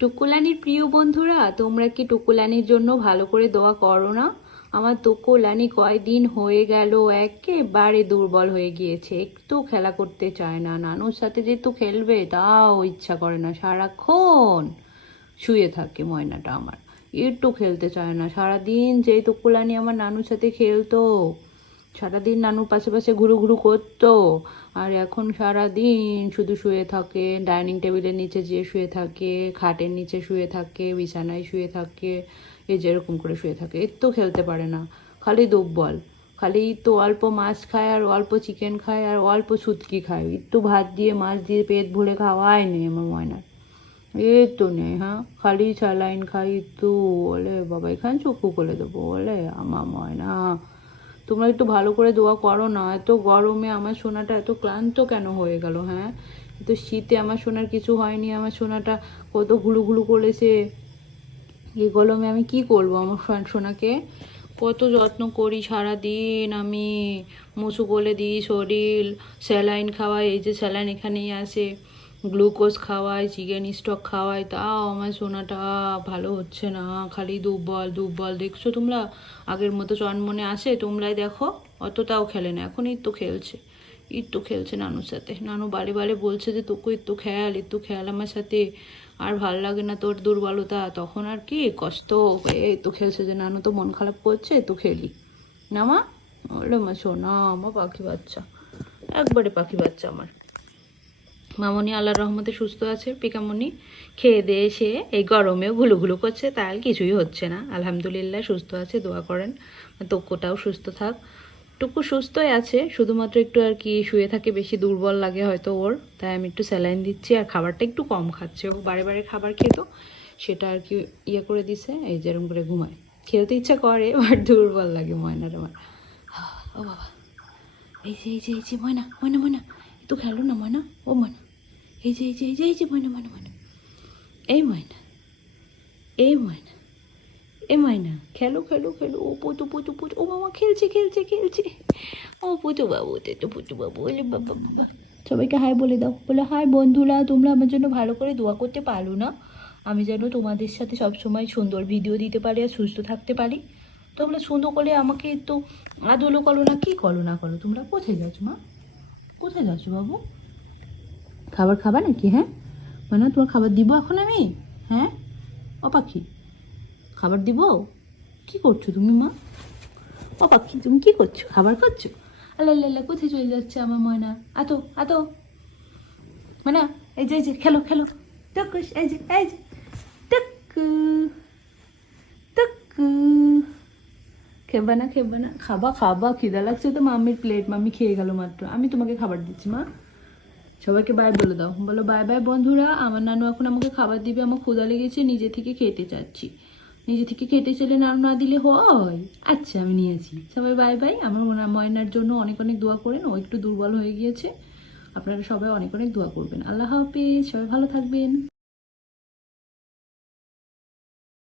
টুকুলানির প্রিয় বন্ধুরা, তোমরা কি টুকুলানির জন্য ভালো করে দোয়া করো না? আমার টুকুলানি কয়দিন হয়ে গেল একেবারে দুর্বল হয়ে গিয়েছে, একটু খেলা করতে চায় না। নানুর সাথে যে একটু খেলবে তাও ইচ্ছা করে না, সারাক্ষণ শুয়ে থাকে ময়নাটা আমার, একটু খেলতে চায় না। সারাদিন যে টুকুলানি আমার নানুর সাথে খেলতো, সারাদিন নানুর পাশে পাশে ঘুরু ঘুরু করতো, আর এখন সারাদিন শুধু শুয়ে থাকে, ডাইনিং টেবিলের নিচে যেয়ে শুয়ে থাকে, খাটের নিচে শুয়ে থাকে, বিছানায় শুয়ে থাকে, এই যেরকম করে শুয়ে থাকে, একটু খেলতে পারে না। খালি দুর্বল, খালি তো অল্প মাছ খায় আর অল্প চিকেন খায় আর অল্প শুটকি খায়, একটু ভাত দিয়ে মাছ দিয়ে পেট ভরে খাওয়াই নেই আমার ময়নার, এই তো নেই। হ্যাঁ, খালি স্যালাইন খাই একটু, বলে বাবা এখানে চক্ষু করে দেবো, বলে আমার ময়না। তোমরা একটু ভালো করে দোয়া করো না। এত গরমে আমার সোনাটা এত ক্লান্ত কেন হয়ে গেল? হ্যাঁ, তো শীতে আমার সোনার কিছু হয়নি, আমার সোনাটা কত ঘুলু ঘুলু করেছে। এই গরমে আমি কি করবো আমার সোনাকে? কত যত্ন করি সারা দিন আমি, মুসু বলে দিই শরীর, স্যালাইন খাওয়াই, এই যে স্যালাইন এখানেই আসে, গ্লুকোজ খাওয়াই, চিকেন স্টক খাওয়াই, তাও আমার সোনাটা ভালো হচ্ছে না, খালি দুর্বল দুর্বল। দেখছো তোমরা, আগের মতো চনমনে আসে? তোমরাই দেখো, অতটাও খেলে না, এখন একটু খেলছে, একটু খেলছে নানুর সাথে। নানু বারে বারে বলছে যে তোকে একটু খেয়াল আমার সাথে, আর ভাল লাগে না তোর দুর্বলতা, তখন আর কি কষ্ট, এই তো খেলছে যে নানু তো মন খারাপ করছে, তো খেলি না মা। বললো মা সোনা, আমার পাখি বাচ্চা, একবারে পাখি বাচ্চা আমার। মামনি আল্লাহর রহমতে সুস্থ আছে, পিকামনি খেয়ে দিয়ে এসে এই গরমেও ঘুলুঘুলু করছে, তার কিছুই হচ্ছে না, আলহামদুলিল্লাহ সুস্থ আছে, দোয়া করেন তক্কুটাও সুস্থ থাক। টুকু সুস্থই আছে, শুধুমাত্র একটু আর কি শুয়ে থাকে, বেশি দুর্বল লাগে হয়তো ওর, তাই আমি একটু স্যালাইন দিচ্ছি, আর খাবারটা একটু কম খাচ্ছে। ও বারে বারে খাবার খেতো, সেটা আর কি ইয়ে করে দিছে, এই যেরকম করে ঘুমায়। খেলতে ইচ্ছা করে, বাট দুর্বল লাগে ময়নার আমার। ও বাবা, এই যে ময়না ময়না ময়না, একটু খেলো না ময়না, ও ময়না, এই যে ময়না ময়না ময়না, এই ময়না, এই ময়না, এ ময়না, খেলো খেলো খেলো, ও পুতু পুতু পুতু, ও মামা খেলছে খেলছে খেলছে, ও পুতু বাবু, তো পুতু বাবু, বলে বাবা বাবা। সবাইকে হাই বলে দাও, বলে হাই বন্ধুরা, তোমরা আমার জন্য ভালো করে দোয়া করতে পারো না? আমি যেন তোমাদের সাথে সবসময় সুন্দর ভিডিও দিতে পারি আর সুস্থ থাকতে পারি। তোমরা সুন্দর করে আমাকে একটু আদলও করো না, কি করো না করো। তোমরা কোথায় যাচ্ছ মা, কোথায় যাচ্ছ বাবু? খাবার খাবা নাকি? হ্যাঁ মানে তোমার খাবার দিব এখন আমি? হ্যাঁ ও পাখি, খাবার দিব? কি করছো তুমি মা? ও পাখি তুমি কি করছো, খাবার খাচ্ছো? আল্লাহ আল্লাহ, কোথায় চলে যাচ্ছে আমার ময়না? আতো আতো মানে, এই যে খেলো খেলো, টুকুস, এই যে টুকু টুকু, খেবা না খেবা না, খাবা খাবা, খিদা লাগছে তো মাম্মির প্লেট, মাম্মি খেয়ে গেল মাত্র, আমি তোমাকে খাবার দিচ্ছি মা। সবাইকে বাই বলে দাও, বলো বাই বাই বন্ধুরা, আমার নানু এখন আমাকে খাবার দিবে, আমার ক্ষুধা লেগেছে, নিজে থেকে খেতে চাচ্ছি। নিজে থেকে খেতে চলে নানু না দিলে হয়? আচ্ছা আমি নিয়েছি, সবাই বাই বাই। আমার ময়নার জন্য অনেক অনেক দোয়া করেন, ও একটু দুর্বল হয়ে গিয়েছে, আপনারা সবাই অনেক অনেক দোয়া করবেন। আল্লাহ হাফিজ, সবাই ভালো থাকবেন।